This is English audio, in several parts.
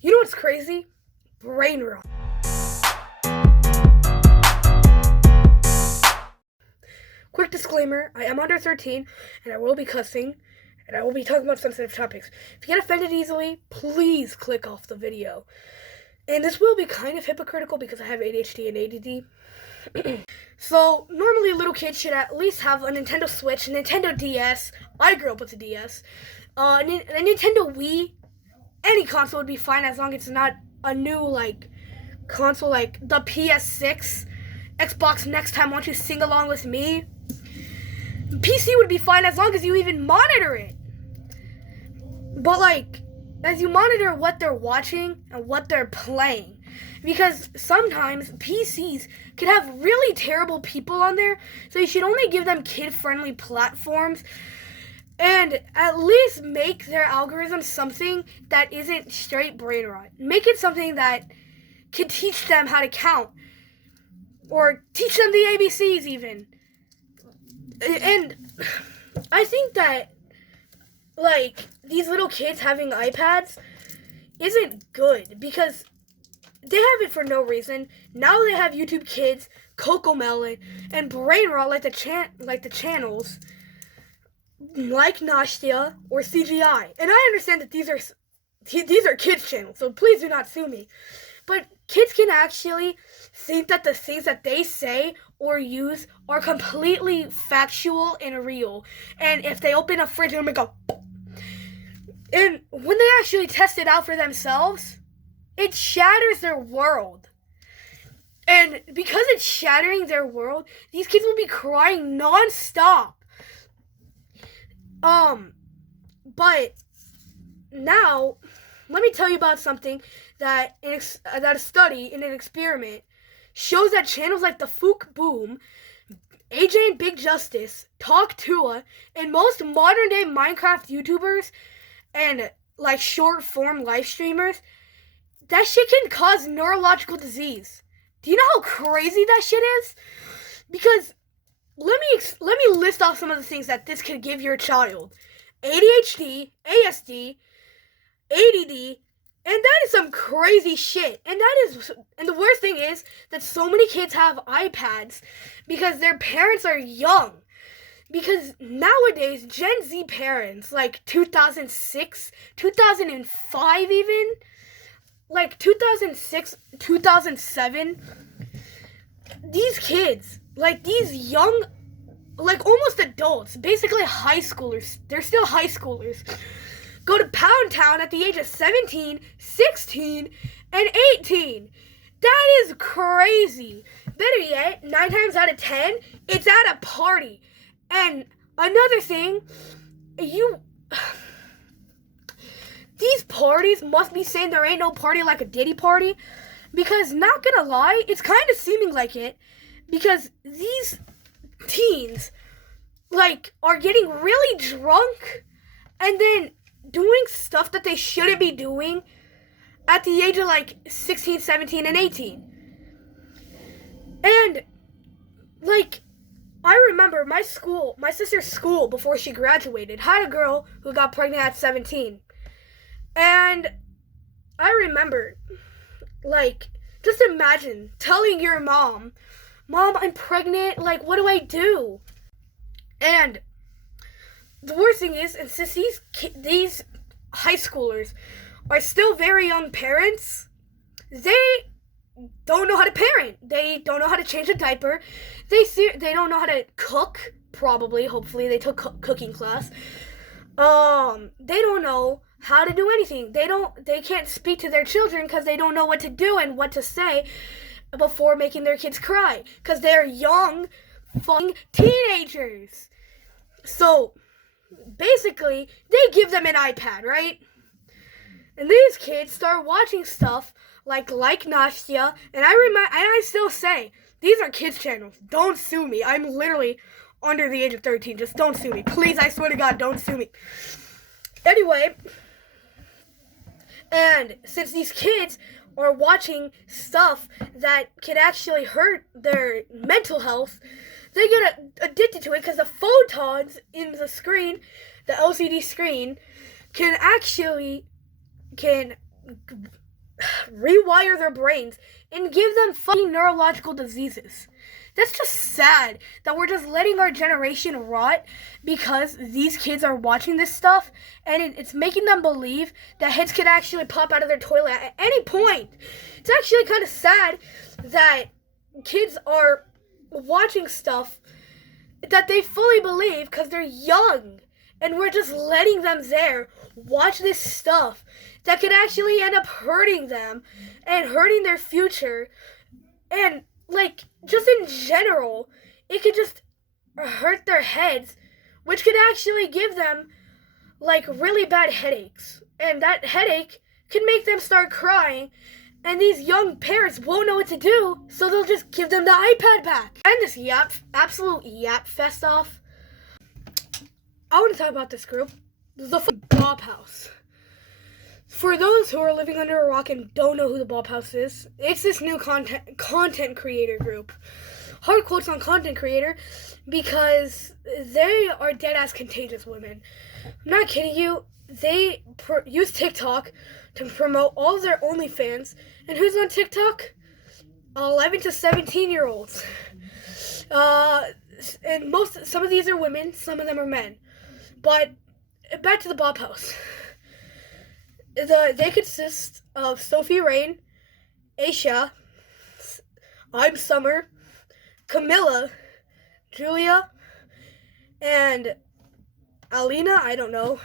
You know what's crazy? Brainrot. Quick disclaimer, I am under 13, and I will be cussing, and I will be talking about sensitive topics. If you get offended easily, please click off the video. And this will be kind of hypocritical because I have ADHD and ADD. So, normally little kids should at least have a Nintendo Switch, a Nintendo DS. I grew up with a DS. A Nintendo Wii. Any console would be fine as long as it's not a new, console like the PS6. Xbox next time, won't you sing along with me? PC would be fine as long as you even monitor it. But, as you monitor what they're watching and what they're playing. Because sometimes PCs can have really terrible people on there, so you should only give them kid-friendly platforms and at least make their algorithm something that isn't straight brain rot. Make it something that can teach them how to count or teach them the ABCs even. And I think that, these little kids having iPads isn't good because they have it for no reason. Now they have YouTube Kids, Cocomelon, and Brainrot like the channels like Nastia or CGI. And I understand that these are kids channels, so please do not sue me. But kids can actually think that the things that they say or use are completely factual and real. And if they open a fridge, they're gonna go. And when they actually test it out for themselves, it shatters their world. And because it's shattering their world, these kids will be crying nonstop. But now, let me tell you about something that a study in an experiment shows that channels like the Fook Boom, AJ and Big Justice, Talk Tua, and most modern day Minecraft YouTubers and short form live streamers, that shit can cause neurological disease. Do you know how crazy that shit is? Because let me list off some of the things that this could give your child: ADHD, ASD, ADD, and that is some crazy shit. And the worst thing is that so many kids have iPads because their parents are young. Because nowadays, Gen Z parents, 2006, 2005 even, 2006, 2007, these kids, these young, almost adults, basically high schoolers, they're still high schoolers, go to Pound Town at the age of 17, 16, and 18. That is crazy. Better yet, 9 times out of 10, it's at a party. And another thing, these parties must be saying there ain't no party like a Diddy party, because not gonna lie, it's kind of seeming like it, because these teens, are getting really drunk and then doing stuff that they shouldn't be doing at the age of 16, 17, and 18. And I remember my sister's school before she graduated had a girl who got pregnant at 17. And I remember, just imagine telling your mom, I'm pregnant, what do I do? And the worst thing is, and since these high schoolers are still very young parents, they don't know how to parent. They don't know how to change a diaper. They don't know how to cook, probably, hopefully they took cooking class. They don't know how to do anything. They can't speak to their children because they don't know what to do and what to say before making their kids cry, because they're young fucking teenagers. So basically they give them an iPad, right? And these kids start watching stuff like Nastia, and I still say, these are kids channels. Don't sue me. I'm literally under the age of 13. Just don't sue me. Please, I swear to God, don't sue me. Anyway, and since these kids are watching stuff that can actually hurt their mental health, they get addicted to it because the photons in the screen, the LCD screen, can rewire their brains and give them fucking neurological diseases. That's just sad that we're just letting our generation rot because these kids are watching this stuff, and it's making them believe that heads can actually pop out of their toilet at any point. It's actually kind of sad that kids are watching stuff that they fully believe because they're young, and we're just letting them there watch this stuff that could actually end up hurting them and hurting their future, and like, just in general, it could just hurt their heads, which could actually give them, like, really bad headaches. And that headache can make them start crying, and these young parents won't know what to do, so they'll just give them the iPad back. And this absolute yap fest off, I want to talk about this group, the Bob House. For those who are living under a rock and don't know who the Bob House is, it's this new content creator group. Hard quotes on content creator because they are dead-ass contagious women. I'm not kidding you. They use TikTok to promote all of their OnlyFans. And who's on TikTok? 11 to 17-year-olds. And some of these are women, some of them are men. But back to the Bob House. They consist of Sophie Rain, Aisha, I'm Summer, Camilla, Julia, and Alina, I don't know,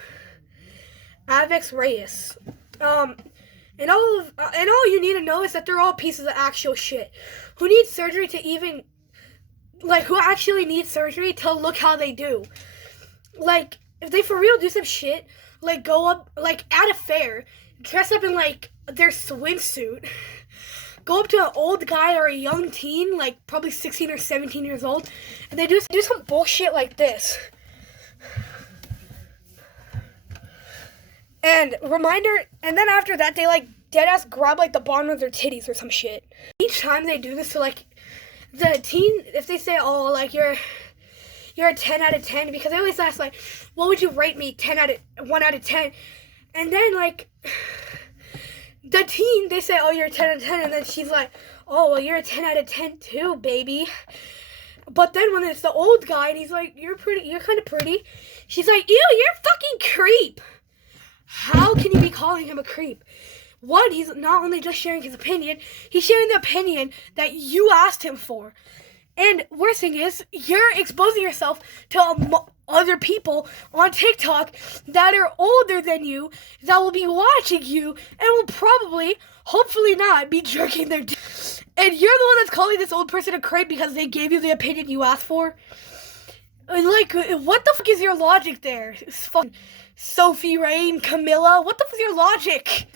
Avex Reyes. And all you need to know is that they're all pieces of actual shit. Who needs surgery to even, like, who actually needs surgery to look how they do? Like, if they for real do some shit, like, go up, like, at a fair, dress up in, like, their swimsuit, go up to an old guy or a young teen, like, probably 16 or 17 years old, and they do some bullshit like this. And then after that, they, like, deadass grab, like, the bottom of their titties or some shit. Each time they do this to, like, the teen, if they say, oh, like, you're a 10 out of 10, because they always ask, like, what would you rate me 1 out of 10? And then, like, the teen, they say, oh, you're a 10 out of 10, and then she's like, oh, well, you're a 10 out of 10 too, baby. But then when it's the old guy, and he's like, you're kind of pretty, she's like, ew, you're a fucking creep. How can you be calling him a creep? One, he's not only just sharing his opinion, he's sharing the opinion that you asked him for. And worst thing is, you're exposing yourself to other people on TikTok that are older than you, that will be watching you, and will probably, hopefully not, be jerking their dick. And you're the one that's calling this old person a creep because they gave you the opinion you asked for? And, like, what the fuck is your logic there? It's fucking Sophie Rain, Camilla, what the fuck is your logic?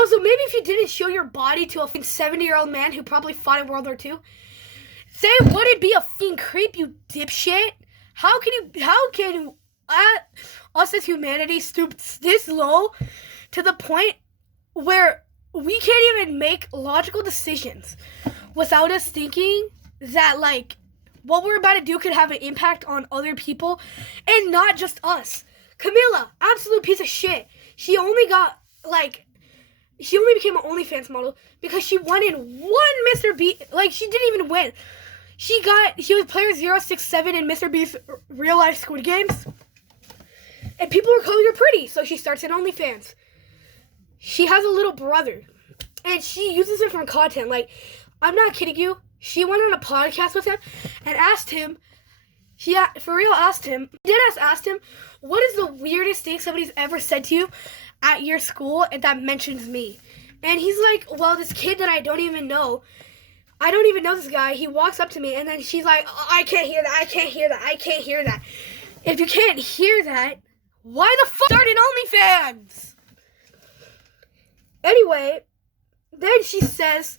Also, maybe if you didn't show your body to a 70-year-old man who probably fought in World War II, say, would it be a fucking creep, you dipshit? How can us as humanity stoop this low to the point where we can't even make logical decisions without us thinking that, like, what we're about to do could have an impact on other people and not just us? Camilla, absolute piece of shit. She only became an OnlyFans model because she won in one Mr. Beast. Like, she didn't even win. She was player 067 in Mr. Beast's real life Squid Games. And people were calling her pretty, so she starts an OnlyFans. She has a little brother, and she uses it for content. Like, I'm not kidding you. She went on a podcast with him and asked him, asked him, what is the weirdest thing somebody's ever said to you at your school and that mentions me? And he's like, well, this kid that I don't even know this guy, he walks up to me, and then she's like, oh, I can't hear that. If you can't hear that, why the fuck start an OnlyFans? Anyway, then she says,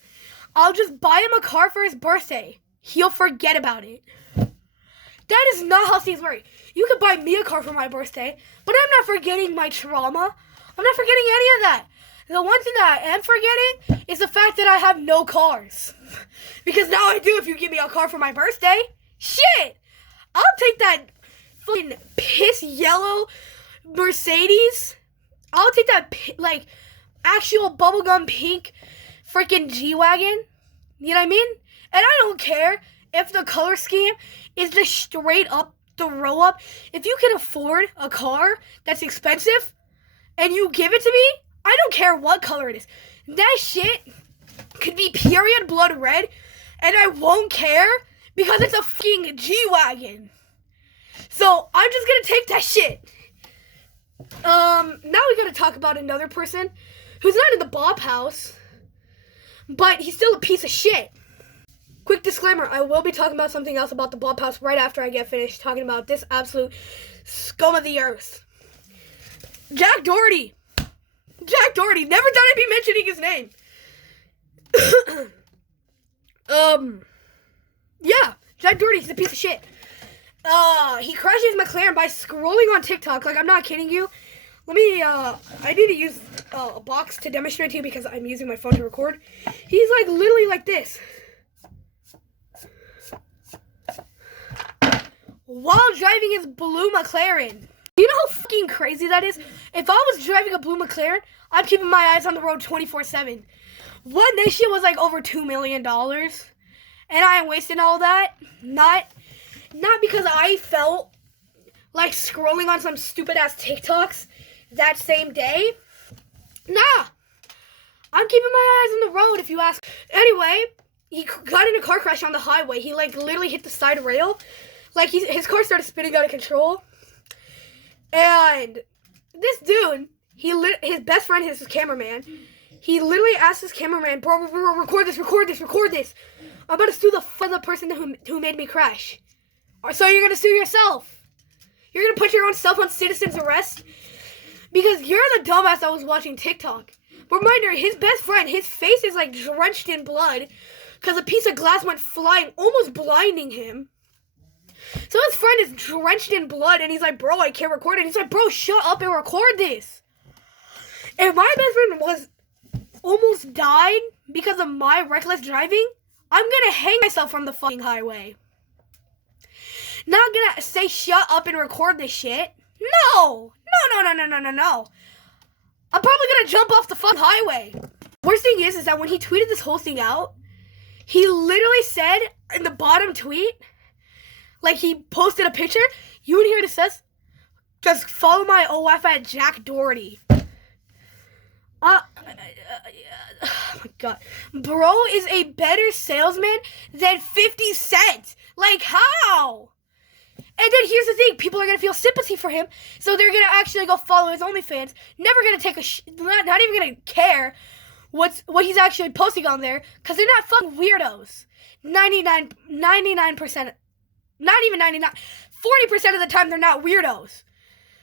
I'll just buy him a car for his birthday. He'll forget about it. That is not how things work. You could buy me a car for my birthday, but I'm not forgetting my trauma. I'm not forgetting any of that. The one thing that I am forgetting is the fact that I have no cars. Because now I do if you give me a car for my birthday. Shit! I'll take that fucking piss yellow Mercedes. I'll take that, like, actual bubblegum pink freaking G-Wagon. You know what I mean? And I don't care if the color scheme is just straight up throw up. If you can afford a car that's expensive and you give it to me, I don't care what color it is. That shit could be period blood red and I won't care because it's a fucking G-Wagon. So I'm just gonna take that shit. Now we gotta talk about another person who's not in the Bob house, but he's still a piece of shit. Quick disclaimer, I will be talking about something else about the Bob house right after I get finished talking about this absolute scum of the earth. Jack Doherty. Jack Doherty. Never thought I'd be mentioning his name. Yeah, Jack Doherty, he's a piece of shit. He crashed his McLaren by scrolling on TikTok. Like, I'm not kidding you. Let me, I need to use a box to demonstrate to you because I'm using my phone to record. He's, like, literally like this. While driving his blue McLaren. Do you know how fucking crazy that is? If I was driving a blue McLaren, I'm keeping my eyes on the road 24/7. One, this shit was, like, over $2 million. And I am wasting all that. Not because I felt like scrolling on some stupid-ass TikToks that same day. Nah. I'm keeping my eyes on the road, if you ask. Anyway, he got in a car crash on the highway. He, like, literally hit the side rail. Like, his car started spinning out of control. And this dude, his best friend, his cameraman, he literally asked his cameraman, bro, record this. I'm about to sue the person who made me crash. So you're going to sue yourself. You're going to put your own self on citizen's arrest? Because you're the dumbass that was watching TikTok. Reminder, his best friend, his face is like drenched in blood because a piece of glass went flying, almost blinding him. So his friend is drenched in blood and he's like, bro, I can't record it. He's like, bro, shut up and record this. If my best friend was almost died because of my reckless driving, I'm going to hang myself from the fucking highway. Not gonna say shut up and record this shit. No. I'm probably gonna jump off the fucking highway. Worst thing is that when he tweeted this whole thing out, he literally said in the bottom tweet, like he posted a picture, you would hear what it says? Just follow my OF at Jack Doherty. Oh my god. Bro is a better salesman than 50 Cent. Like, how? And then here's the thing, people are going to feel sympathy for him, so they're going to actually go follow his OnlyFans, never going to take not even going to care what he's actually posting on there, because they're not fucking weirdos. 99%, not even 99, 40% of the time they're not weirdos.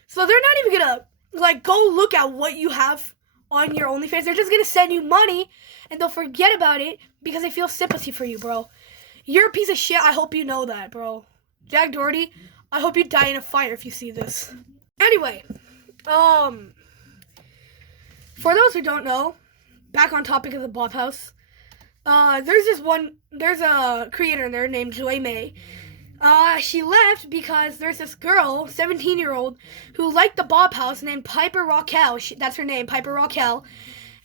So they're not even going to, like, go look at what you have on your OnlyFans. They're just going to send you money, and they'll forget about it, because they feel sympathy for you, bro. You're a piece of shit, I hope you know that, bro. Jack Doherty, I hope you die in a fire if you see this. Anyway, for those who don't know, back on topic of the Bob House, there's a creator in there named Joy May. She left because there's this girl, 17-year-old, who liked the Bob House named Piper Raquel. That's her name, Piper Raquel.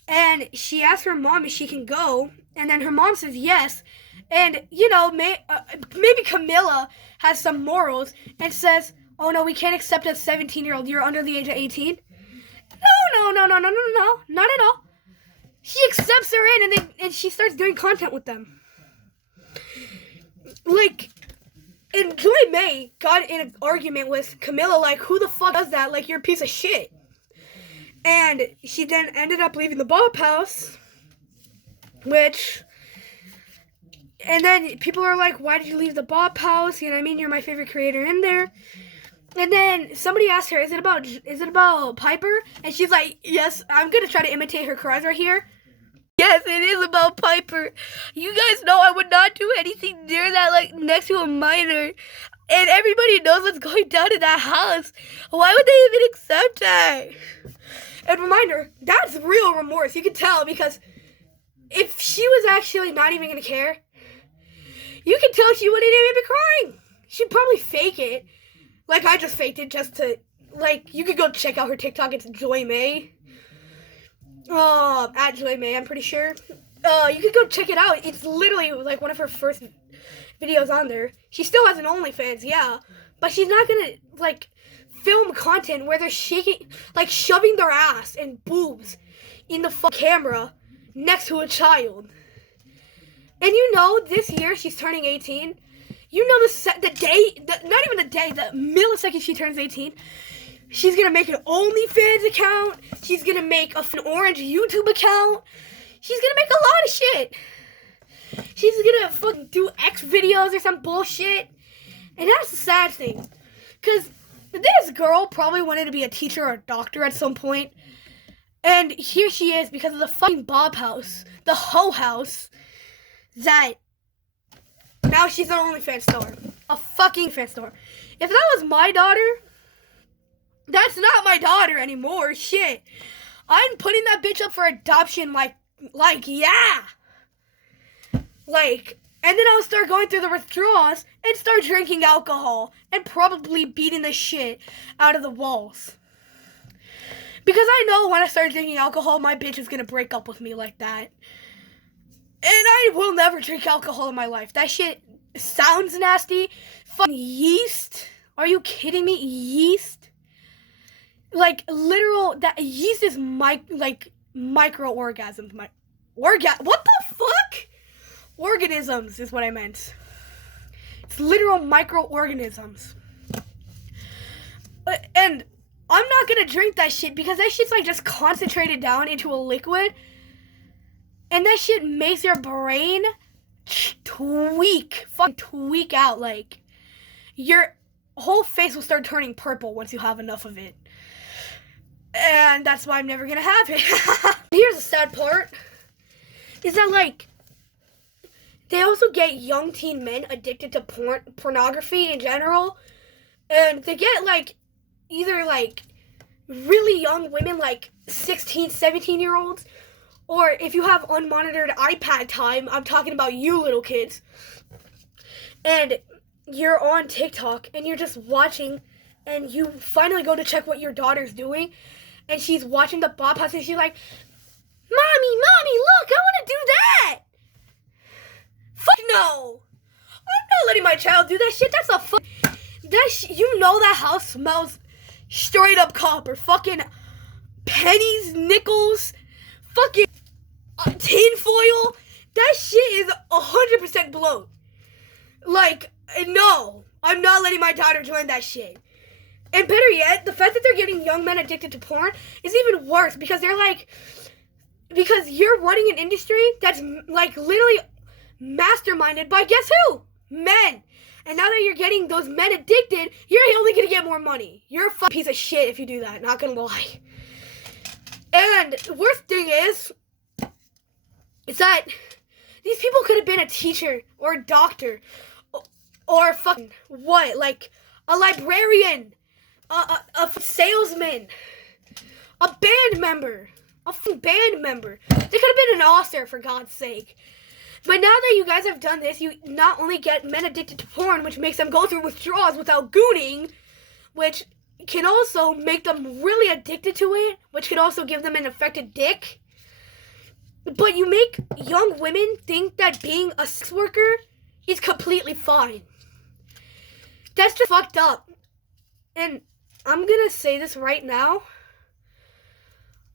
And she asked her mom if she can go, and then her mom says yes. And, you know, maybe Camilla has some morals and says, oh, no, we can't accept a 17-year-old. You're under the age of 18. No, not at all. She accepts her in, and she starts doing content with them. Like, and Joy May got in an argument with Camilla, like, who the fuck does that? Like, you're a piece of shit. And she then ended up leaving the Bob House, and then people are like, why did you leave the Bob House? You know what I mean? You're my favorite creator in there. And then somebody asked her, is it about Piper? And she's like, yes, I'm going to try to imitate her cries right here. Yes, it is about Piper. You guys know I would not do anything near that, like, next to a minor. And everybody knows what's going down in that house. Why would they even accept that? And reminder, that's real remorse. You can tell, because if she was actually not even going to care, you can tell she wouldn't even be crying. She'd probably fake it. Like I just faked it just to, like, you could go check out her TikTok. It's Joy May. At Joy May, I'm pretty sure. You could go check it out. It's literally like one of her first videos on there. She still has an OnlyFans, yeah, but she's not gonna like film content where they're shoving their ass and boobs in the camera next to a child. And this year she's turning 18. Not even the day, the millisecond she turns 18, she's gonna make an OnlyFans account. She's gonna make an orange YouTube account. She's gonna make a lot of shit. She's gonna fucking do X videos or some bullshit. And that's the sad thing. Because this girl probably wanted to be a teacher or a doctor at some point. And here she is because of the fucking Bob house, the hoe house, that now she's an OnlyFans star. A fucking fan star. If that was my daughter, that's not my daughter anymore. Shit. I'm putting that bitch up for adoption yeah. And then I'll start going through the withdrawals and start drinking alcohol and probably beating the shit out of the walls. Because I know when I start drinking alcohol, my bitch is gonna break up with me like that. And I will never drink alcohol in my life. That shit sounds nasty. Fucking yeast. Are you kidding me? Yeast? That yeast is microorganisms. What the fuck? Organisms is what I meant. It's literal microorganisms. And I'm not gonna drink that shit because that shit's just concentrated down into a liquid. And that shit makes your brain fucking tweak out. Your whole face will start turning purple once you have enough of it. And that's why I'm never gonna have it. Here's the sad part. Is that, they also get young teen men addicted to pornography in general. And they get, either, really young women, 16, 17-year-olds. Or if you have unmonitored iPad time, I'm talking about you little kids. And you're on TikTok and you're just watching and you finally go to check what your daughter's doing. And she's watching the Bob House and she's like, Mommy, look, I want to do that. Fuck no. I'm not letting my child do that shit. That's a fuck. That house smells straight up copper. Fucking pennies, nickels, fucking tin foil. That shit is 100% bloat. No. I'm not letting my daughter join that shit. And better yet, the fact that they're getting young men addicted to porn is even worse because because you're running an industry that's literally masterminded by guess who? Men. And now that you're getting those men addicted, you're only gonna get more money. You're a fucking piece of shit if you do that, not gonna lie. And the worst thing is that these people could have been a teacher or a doctor or fucking what? A librarian, a salesman, a band member. A fucking band member. They could have been an author, for God's sake. But now that you guys have done this, you not only get men addicted to porn, which makes them go through withdrawals without gooning, which can also make them really addicted to it, which can also give them an infected dick. But you make young women think that being a sex worker is completely fine. That's just fucked up. And I'm gonna say this right now.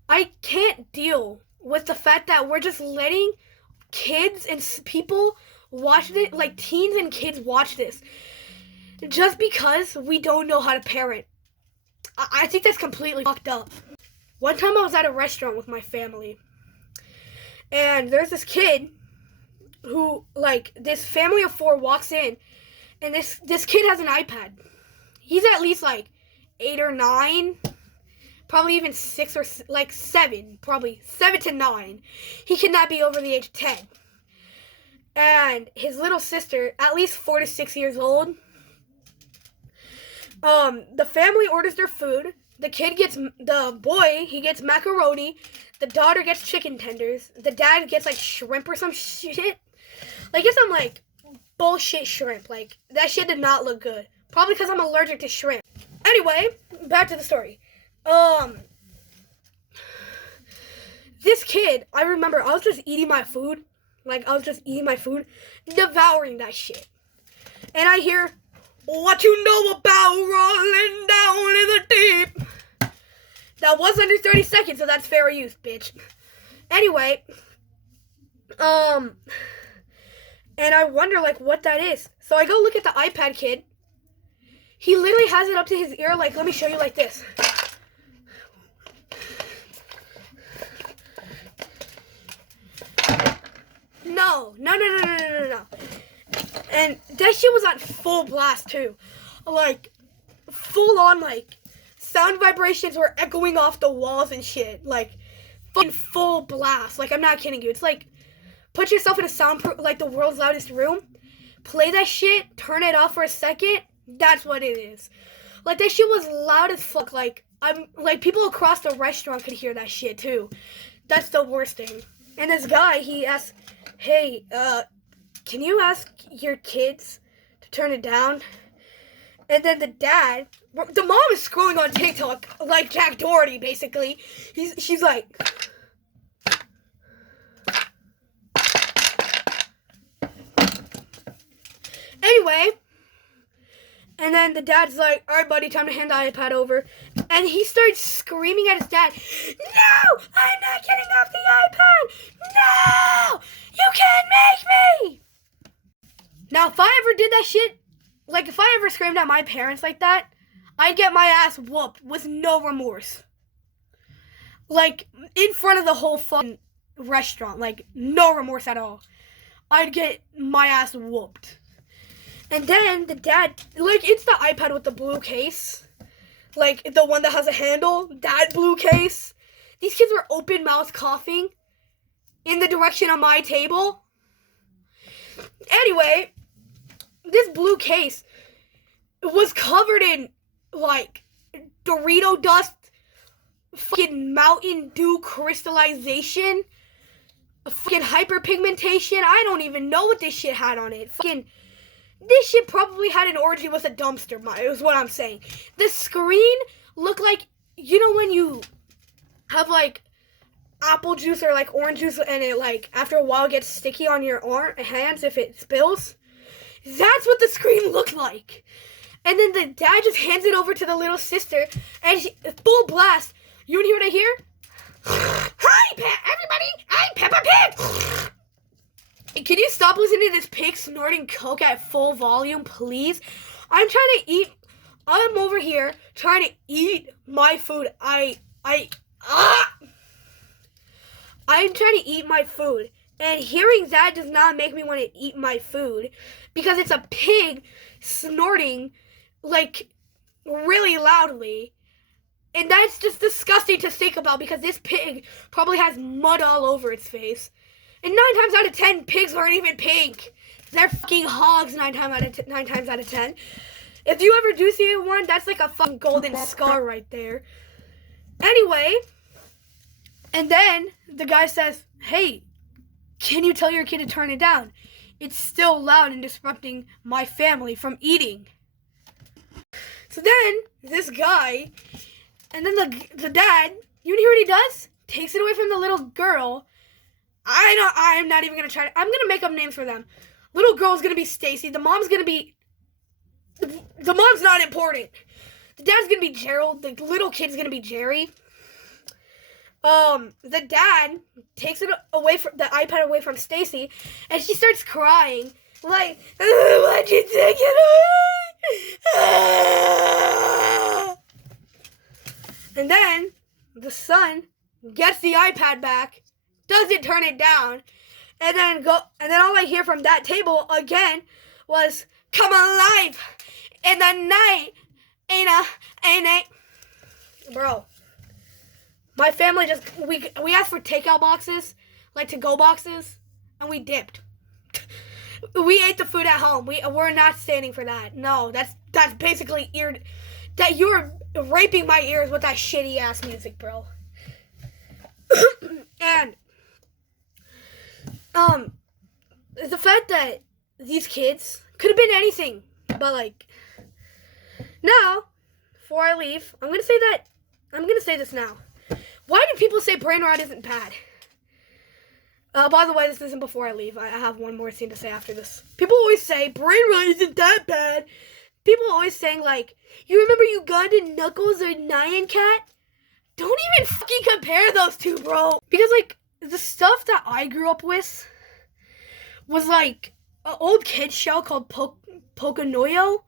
I can't deal with the fact that we're just letting kids and people watch it, teens and kids watch this, just because we don't know how to parent. I think that's completely fucked up. One time I was at a restaurant with my family, and there's this kid who, this family of 4 walks in, and this kid has an iPad. He's at least, 8 or 9, probably even 6 or 7, probably 7 to 9. He cannot be over the age of 10. And his little sister, at least 4 to 6 years old, the family orders their food. The boy, he gets macaroni. The daughter gets chicken tenders. The dad gets, shrimp or some shit. Get some, bullshit shrimp. That shit did not look good. Probably because I'm allergic to shrimp. Anyway, back to the story. this kid, I remember I was just eating my food. Like, I was just eating my food, devouring that shit. And I hear, what you know about rolling down in the deep? That was under 30 seconds, so that's fair use, bitch. Anyway, and I wonder, like, what that is. So I go look at the iPad kid. He literally has it up to his ear, like, let me show you like this. No. And that shit was on full blast, too. Like, full on, like, sound vibrations were echoing off the walls and shit. Like, fucking full blast. Like, I'm not kidding you. It's like, put yourself in a soundproof, like, the world's loudest room. Play that shit, turn it off for a second. That's what it is. Like, that shit was loud as fuck. Like, people across the restaurant could hear that shit, too. That's the worst thing. And this guy, he asked, hey, can you ask your kids to turn it down? And then the dad, the mom is scrolling on TikTok like Jack Doherty, basically. She's like, anyway, and then the dad's like, all right, buddy, time to hand the iPad over. And he starts screaming at his dad, no, I'm not getting off the iPad. No, you can't make me. Now, if I ever did that shit, like, if I ever screamed at my parents like that, I'd get my ass whooped with no remorse. Like, in front of the whole fucking restaurant. Like, no remorse at all. I'd get my ass whooped. And then the dad, like, it's the iPad with the blue case. Like, the one that has a handle. That blue case. These kids were open-mouthed coughing in the direction of my table. Anyway, this blue case was covered in, like, Dorito dust, fucking Mountain Dew crystallization, fucking hyperpigmentation. I don't even know what this shit had on it. Fucking, this shit probably had an orgy with a dumpster, is what I'm saying. The screen looked like, you know when you have, like, apple juice or, like, orange juice and it, like, after a while gets sticky on your hands if it spills? That's what the screen looked like. And then the dad just hands it over to the little sister, and she, full blast. You wanna hear what I hear? Hi, everybody! I'm Peppa Pig! Can you stop listening to this pig snorting coke at full volume, please? I'm over here trying to eat my food. I'm trying to eat my food. And hearing that does not make me want to eat my food. Because it's a pig snorting, like, really loudly. And that's just disgusting to think about because this pig probably has mud all over its face. And 9 times out of 10, pigs aren't even pink. They're fucking hogs 9 times out of 10. If you ever do see one, that's like a fucking golden scar right there. Anyway, and then the guy says, hey, can you tell your kid to turn it down? It's still loud and disrupting my family from eating. So then, this guy, and then the dad, you wanna hear what he does? Takes it away from the little girl. I'm not even gonna try I'm gonna make up names for them. Little girl's gonna be Stacy. The mom's not important. The dad's gonna be Gerald. The little kid's gonna be Jerry. The dad takes it away from the iPad away from Stacy, and she starts crying, like, why'd you take it away? And then the son gets the iPad back, doesn't turn it down, and then all I hear from that table again was, come alive in the night, ain't it? Bro. My family we asked for takeout boxes, like to-go boxes, and we dipped. We ate the food at home. We're not standing for that. No, that's basically that you're raping my ears with that shitty ass music, bro. And the fact that these kids could have been anything, but like now, before I leave, I'm gonna say this now. Why do people say Brainrot isn't bad? By the way, this isn't before I leave. I have one more thing to say after this. People always say, Brainrot isn't that bad. People always saying, like, you remember Ugandan Knuckles or Nyan Cat? Don't even fucking compare those two, bro. Because, like, the stuff that I grew up with was, like, an old kid's show called Poconoyo.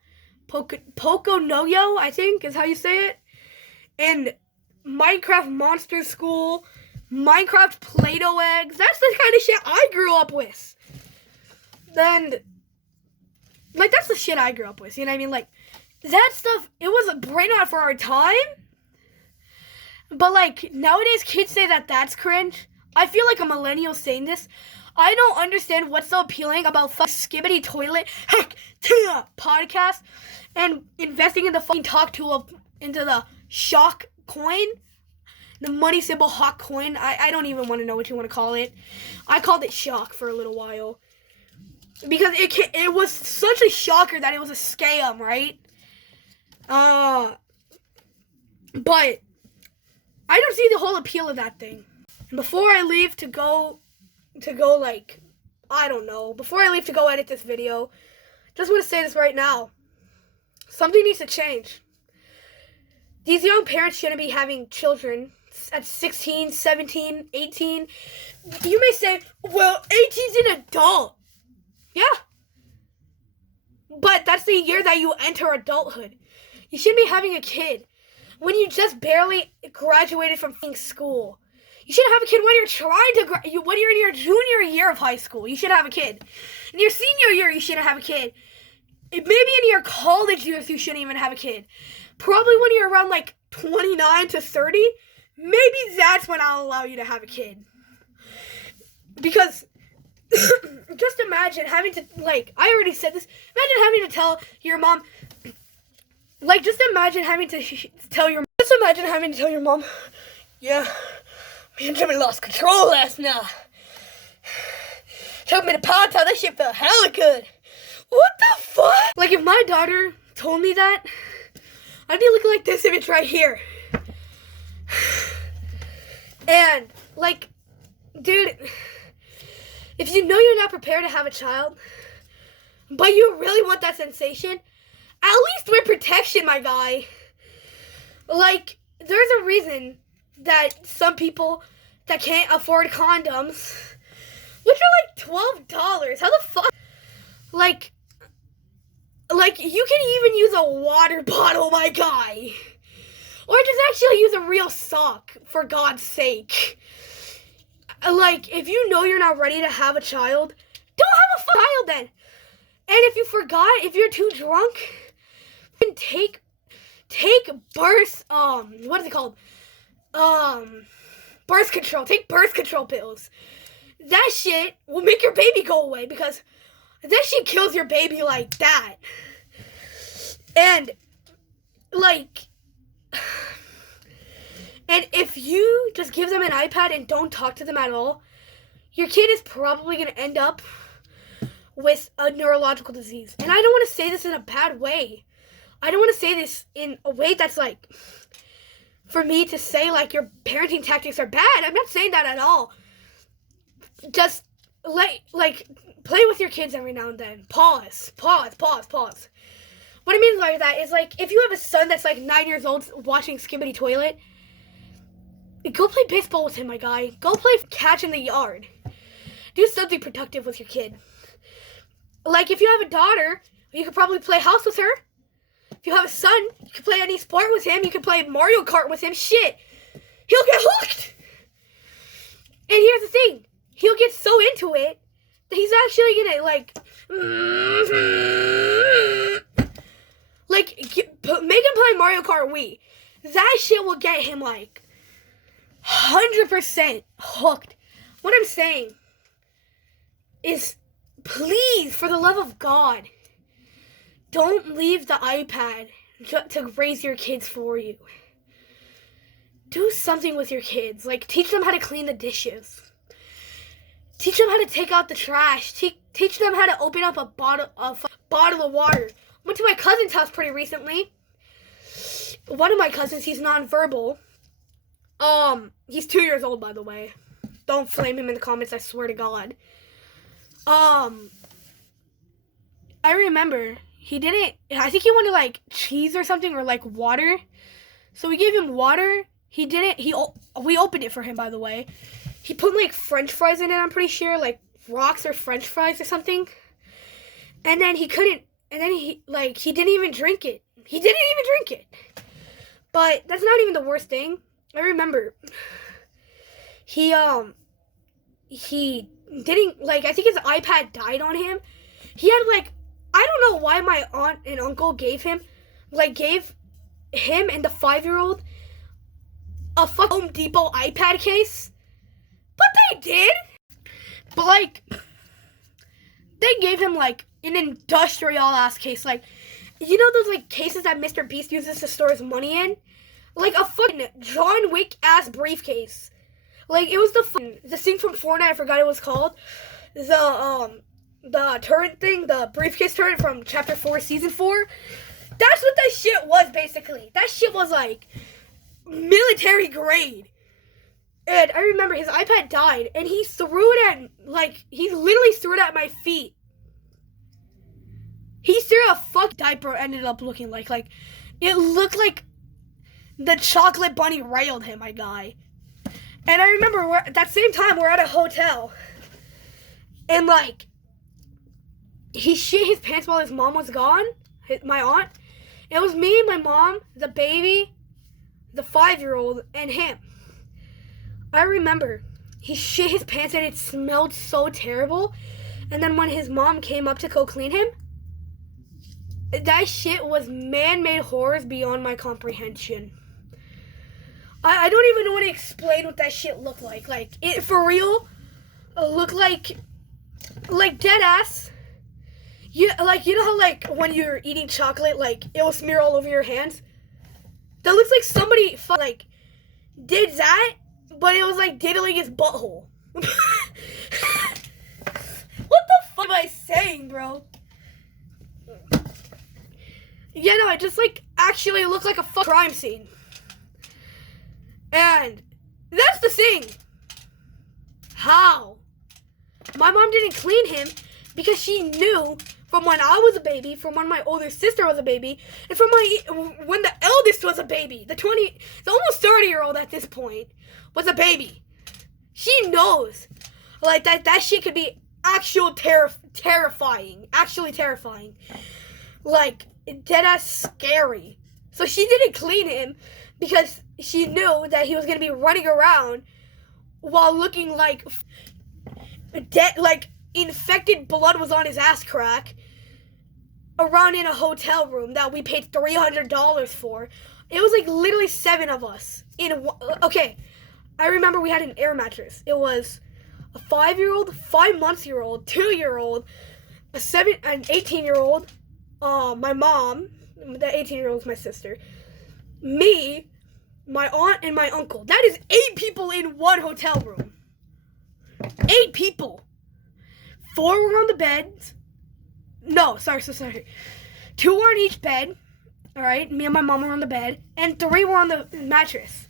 Poconoyo, I think, is how you say it. And Minecraft Monster School, Minecraft Play-Doh eggs. That's the kind of shit I grew up with. Then, like, that's the shit I grew up with. You know what I mean? Like, that stuff, it was a Brainrot for our time. But, like, nowadays kids say that that's cringe. I feel like a millennial saying this. I don't understand what's so appealing about Skibbity Toilet podcast and investing in the fucking talk tool into the shock coin. The money symbol hawk coin. I don't even want to know what you want to call it. I called it shock for a little while. Because it was such a shocker that it was a scam, right? But I don't see the whole appeal of that thing. And before I leave to go like, I don't know. Before I leave to go edit this video, just want to say this right now. Something needs to change. These young parents shouldn't be having children at 16, 17, 18. You may say, well, 18's an adult. Yeah. But that's the year that you enter adulthood. You shouldn't be having a kid when you just barely graduated from school. You shouldn't have a kid when you're trying to, when you're in your junior year of high school. You should have a kid. In your senior year, you shouldn't have a kid. Maybe in your college years, you shouldn't even have a kid. Probably when you're around like 29 to 30, maybe that's when I'll allow you to have a kid. Because just imagine having to, like, I already said this, imagine having to tell your mom, like, just imagine having to tell your mom, yeah, me and Jimmy lost control last night. Took me to Pound Town, that shit felt hella good. What the fuck? Like, if my daughter told me that, I'd be looking like this image right here. And, like, dude, if you know you're not prepared to have a child, but you really want that sensation, at least wear protection, my guy. Like, there's a reason that some people that can't afford condoms, which are like $12, how the fuck? Like, you can even use a water bottle, my guy. Or just actually use a real sock, for God's sake. Like, if you know you're not ready to have a child, don't have a child then. And if you forgot, if you're too drunk, then take birth, what is it called? Birth control. Take birth control pills. That shit will make your baby go away because that shit kills your baby like that. And, like, and if you just give them an iPad and don't talk to them at all, your kid is probably going to end up with a neurological disease. And I don't want to say this in a bad way. I don't want to say this in a way that's like, for me to say like your parenting tactics are bad. I'm not saying that at all. Just like play with your kids every now and then. Pause. What I mean by that is, like, if you have a son that's like 9 years old watching Skibbity Toilet, go play baseball with him, my guy. Go play catch in the yard. Do something productive with your kid. Like, if you have a daughter, you could probably play house with her. If you have a son, you can play any sport with him. You can play Mario Kart with him. Shit. He'll get hooked. And here's the thing. He'll get so into it that he's actually gonna, make him play Mario Kart Wii. That shit will get him, 100% hooked. What I'm saying is, please, for the love of God, don't leave the iPad to raise your kids for you. Do something with your kids. Like, teach them how to clean the dishes. Teach them how to take out the trash. Teach them how to open up a bottle of water. Went to my cousin's house pretty recently. One of my cousins, he's nonverbal. He's 2 years old, by the way. Don't flame him in the comments, I swear to God. I remember I think he wanted like cheese or something, or like water. So we gave him water. We opened it for him, by the way. He put like French fries in it, I'm pretty sure, like rocks or French fries or something. And then he didn't even drink it. He didn't even drink it. But that's not even the worst thing. I remember he didn't, like, I think his iPad died on him. He had, like, I don't know why my aunt and uncle gave him and the 5-year-old a fucking Home Depot iPad case. But they did. But, like, they gave him, like, an industrial-ass case. Like, you know those, like, cases that Mr. Beast uses to store his money in? Like, a fucking John Wick-ass briefcase. Like, it was the thing from Fortnite, I forgot it was called. The turret thing, the briefcase turret from Chapter 4, Season 4. That's what that shit was, basically. That shit was, like, military grade. And I remember his iPad died, and he threw it at, like, he literally threw it at my feet. He threw a fuck diaper ended up looking like. Like, it looked like the chocolate bunny railed him, my guy. And I remember at that same time, we're at a hotel. And, like, he shit his pants while his mom was gone. My aunt. It was me, my mom, the baby, the 5-year-old, and him. I remember he shit his pants and it smelled so terrible. And then when his mom came up to go clean him, that shit was man-made horrors beyond my comprehension. I don't even know how to explain what that shit looked like. Like, it for real looked like dead ass. You know how, like, when you're eating chocolate, like, it will smear all over your hands? That looks like somebody, like, did that, but it was, like, diddling his butthole. What the fuck am I saying, bro? Yeah, no, it just, like, actually looked like a crime scene. And that's the thing. How? My mom didn't clean him because she knew from when I was a baby, from when my older sister was a baby, and from when the eldest was a baby, the almost 30-year-old at this point was a baby. She knows, like, that shit could be terrifying, actually terrifying, like, dead ass scary. So she didn't clean him because she knew that he was gonna be running around while looking like dead, like infected blood was on his ass crack around in a hotel room that we paid $300 for. It was like literally 7 of us okay, I remember we had an air mattress. It was a 5-year-old, 5-month-old, 2-year-old, an 18-year-old, my mom, the 18-year-old is my sister, me, my aunt, and my uncle. That is 8 people in one hotel room. 8 people. 4 were on the beds. No, sorry. 2 were on each bed. Alright, me and my mom were on the bed. And 3 were on the mattress.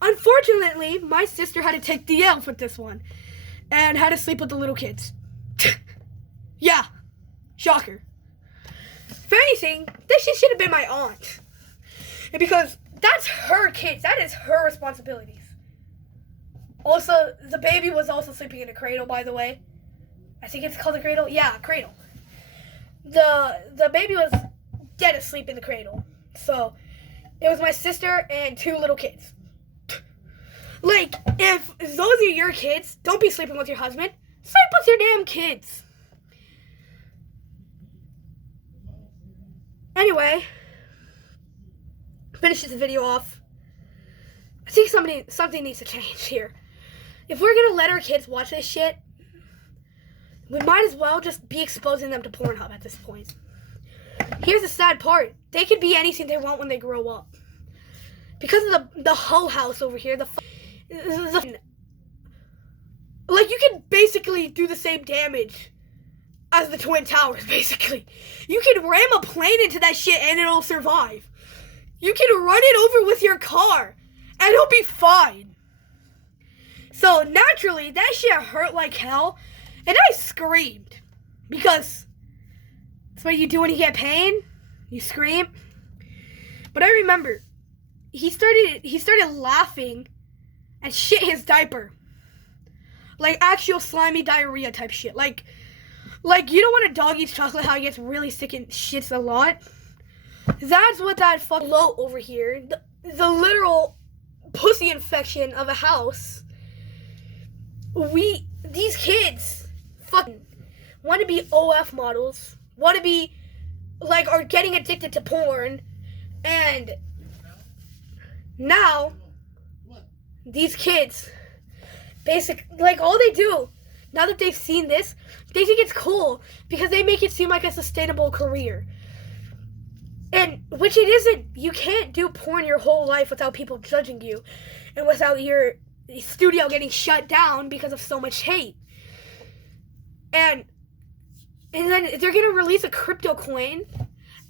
Unfortunately, my sister had to take the L with this one. And had to sleep with the little kids. Yeah. Shocker. If anything, this shit should have been my aunt. And because that's her kids. That is her responsibilities. Also, the baby was also sleeping in a cradle, by the way. I think it's called a cradle. Yeah, a cradle. The baby was dead asleep in the cradle. So, it was my sister and 2 little kids. Like, if those are your kids, don't be sleeping with your husband. Sleep with your damn kids. Anyway, finishes the video off. I think something needs to change here. If we're gonna let our kids watch this shit, we might as well just be exposing them to Pornhub at this point. Here's the sad part. They could be anything they want when they grow up. Because of the Hull House over here, like, you can basically do the same damage as the Twin Towers, basically. You can ram a plane into that shit and it'll survive. You can run it over with your car and it'll be fine. So naturally, that shit hurt like hell, and I screamed because that's what you do when you get pain. You scream. But I remember he started laughing and shit his diaper, like actual slimy diarrhea type shit. Like you know when a dog eats chocolate, how he gets really sick and shits a lot. That's what that fuck low over here, the literal pussy infection of a house. These kids fucking want to be OF models, want to be like, are getting addicted to porn, and now these kids like all they do now that they've seen this, they think it's cool because they make it seem like a sustainable career. And which it isn't. You can't do porn your whole life without people judging you and without your studio getting shut down because of so much hate. And then they're going to release a crypto coin,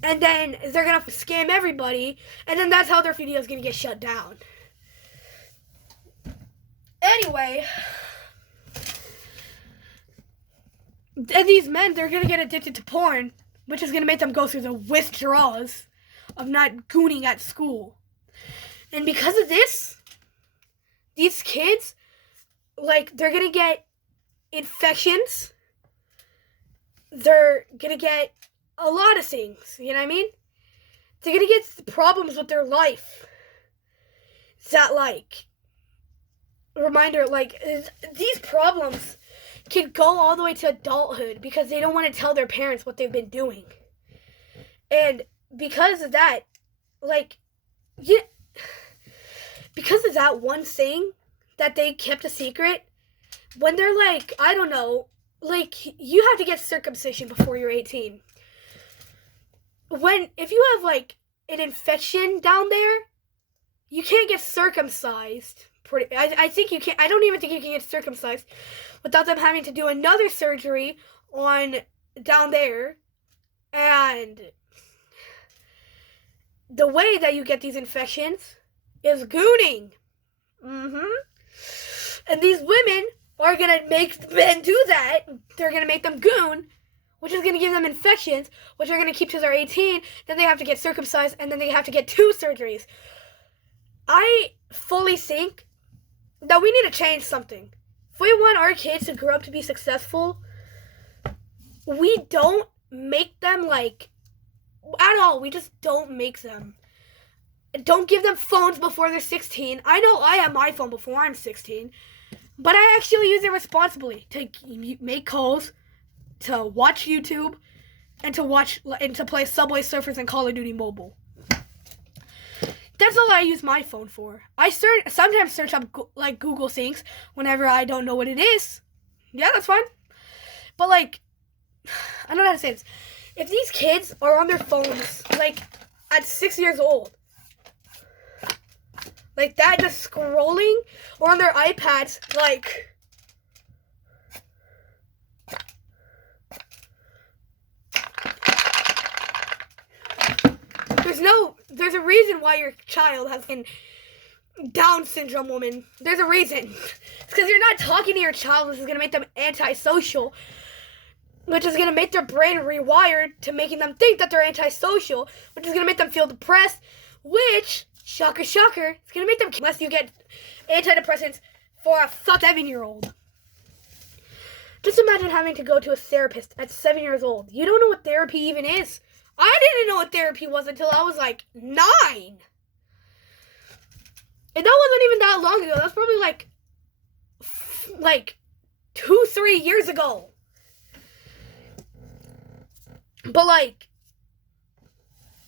and then they're going to scam everybody, and then that's how their video is going to get shut down. Anyway, and these men, they're going to get addicted to porn, which is going to make them go through the withdrawals of not gooning at school. And because of this, these kids, like, they're going to get infections. They're going to get a lot of things, you know what I mean? They're going to get problems with their life. That, like, reminder, like, these problems can go all the way to adulthood because they don't want to tell their parents what they've been doing. And because of that, like, yeah, because of that one thing that they kept a secret, when they're like, I don't know, like, you have to get circumcision before you're 18. If you have, like, an infection down there, you can't get circumcised. I think you can't. I don't even think you can get circumcised without them having to do another surgery on down there. And the way that you get these infections is gooning. And these women are going to make men do that. They're going to make them goon, which is going to give them infections, which are going to keep till they're 18. Then they have to get circumcised, and then they have to get 2 surgeries. I fully think that we need to change something. If we want our kids to grow up to be successful, we don't make them, like, at all. We just don't make them. Don't give them phones before they're 16. I know I had my phone before I'm 16, but I actually use it responsibly to make calls, to watch YouTube, and to play Subway Surfers and Call of Duty Mobile. That's all I use my phone for. I sometimes search up like Google things whenever I don't know what it is. Yeah, that's fine. But like, I don't know how to say this. If these kids are on their phones like at 6 years old, like that, just scrolling, or on their iPads, like, there's a reason why your child has been Down syndrome woman. There's a reason. It's because you're not talking to your child, which is going to make them antisocial, which is going to make their brain rewired to making them think that they're antisocial, which is going to make them feel depressed, which, shocker, shocker, it's going to make them, unless you get antidepressants for a 7-year-old. Just imagine having to go to a therapist at 7 years old. You don't know what therapy even is. I didn't know what therapy was until I was like 9. And that wasn't even that long ago. That was probably like 2-3 years ago. But like,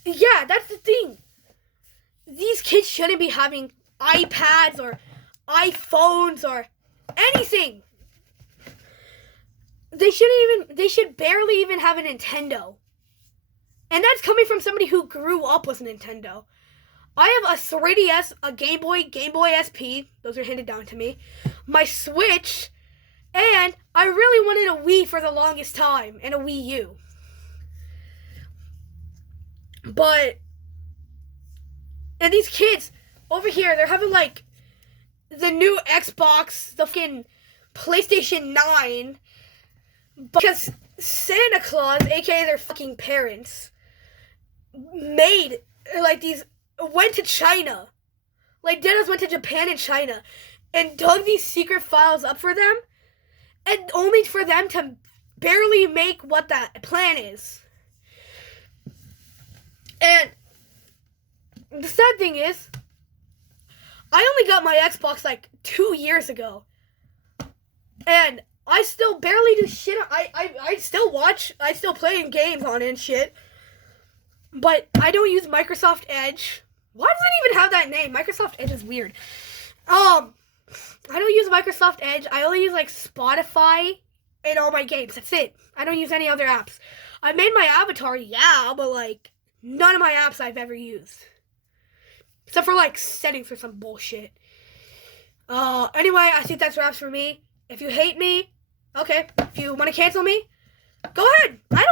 yeah, that's the thing. These kids shouldn't be having iPads or iPhones or anything. They should barely even have a Nintendo. And that's coming from somebody who grew up with Nintendo. I have a 3DS, a Game Boy SP. Those are handed down to me. My Switch. And I really wanted a Wii for the longest time. And a Wii U. And these kids over here, they're having like the new Xbox, the fucking PlayStation 9, because Santa Claus, aka their fucking parents, made, like, went to China. Like, Dennis went to Japan and China and dug these secret files up for them, and only for them to barely make what that plan is. And the sad thing is, I only got my Xbox like 2 years ago. And I still barely do shit. I still watch, I still play games on it and shit. But I don't use Microsoft Edge. Why does it even have that name? Microsoft Edge is weird. I don't use Microsoft Edge. I only use like Spotify and all my games. That's it. I don't use any other apps. I made my avatar, yeah, but like none of my apps I've ever used. Except for like settings or some bullshit. Anyway, I think that's wraps for me. If you hate me, okay. If you want to cancel me, go ahead. I don't